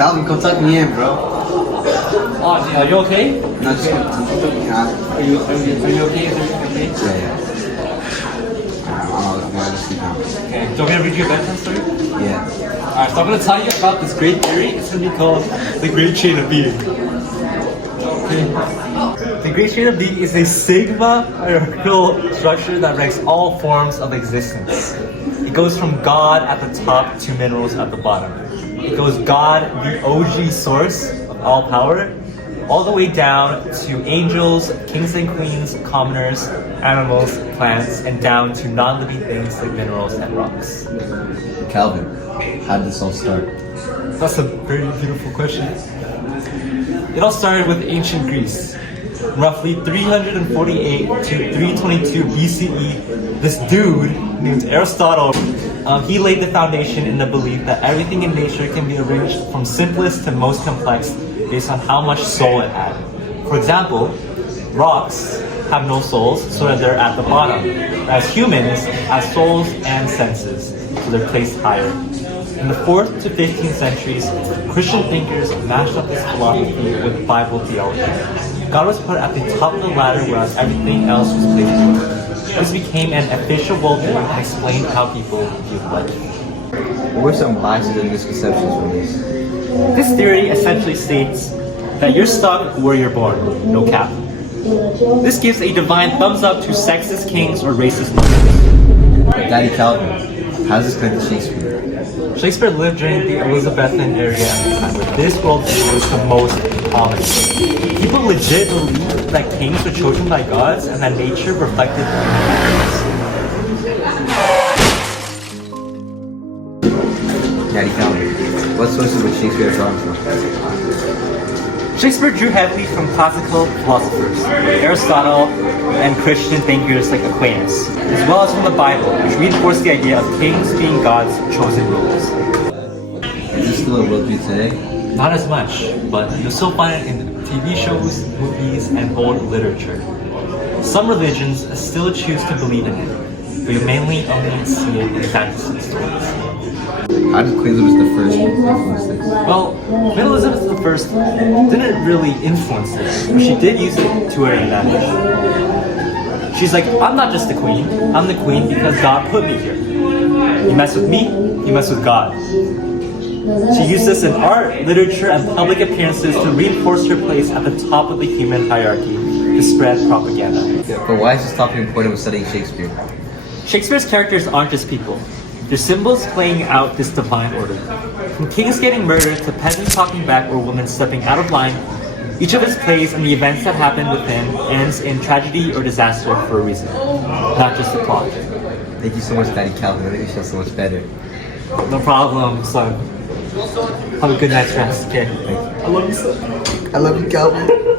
Calvin, come tuck me in, bro. Oh, are you okay? No, just Are you okay? Is everything okay? yeah. I'm gonna sleep now. Okay. Do you want me to read you a bedtime story? Yeah. Alright, so I'm gonna tell you about this great theory. It's gonna be called the Great Chain of Being. Okay. The Great Chain of Being is a sigma hierarchical structure that ranks all forms of existence. It goes from God at the top to minerals at the bottom. It goes God, the OG source of all power, all the way down to angels, kings and queens, commoners, animals, plants, and down to non-living things like minerals and rocks. Calvin, how did this all start? That's a very beautiful question. It all started with ancient Greece. Roughly 348 to 322 BCE, this dude named Aristotle, he laid the foundation in the belief that everything in nature can be arranged from simplest to most complex based on how much soul it had. For example, rocks have no souls, so that they're at the bottom. As humans have souls and senses, so they're placed higher. In the 4th to 15th centuries, Christian thinkers mashed up this philosophy with Bible theology. God was put at the top of the ladder, whereas everything else was placed below. This became an official worldview and explained how people viewed life. What were some biases and misconceptions from this? This theory essentially states that you're stuck where you're born, no cap. This gives a divine thumbs up to sexist kings or racist nobles. But Daddy Calvin, how does this connect to Shakespeare? Shakespeare lived during the Elizabethan era at the time where this worldview was the most common. People legit believed that kings were chosen by gods and that nature reflected Daddy Calvin, what sources would Shakespeare draw from? Shakespeare drew heavily from classical philosophers, Aristotle, and Christian thinkers like Aquinas, as well as from the Bible, which reinforced the idea of kings being God's chosen rulers. Is this still a worldview today? Not as much, but you'll still find it in TV shows, movies, and old literature. Some religions still choose to believe in it, but you mainly only see it in fantasy stories. How did Queen Elizabeth I influence this? Well, Queen Elizabeth I didn't really influence this, but she did use it to her advantage. She's like, I'm not just the queen, I'm the queen because God put me here. You mess with me, you mess with God. She used this in art, literature, and public appearances to reinforce her place at the top of the human hierarchy to spread propaganda. But why is this topic important when studying Shakespeare? Shakespeare's characters aren't just people. They're symbols playing out this divine order. From kings getting murdered to peasants talking back or women stepping out of line, each of his plays and the events that happen with him ends in tragedy or disaster for a reason, not just the plot. Thank you so much, Daddy Calvin. I think you feel so much better. No problem, son. Have a good night's rest, okay? I love you, son. I love you, Calvin.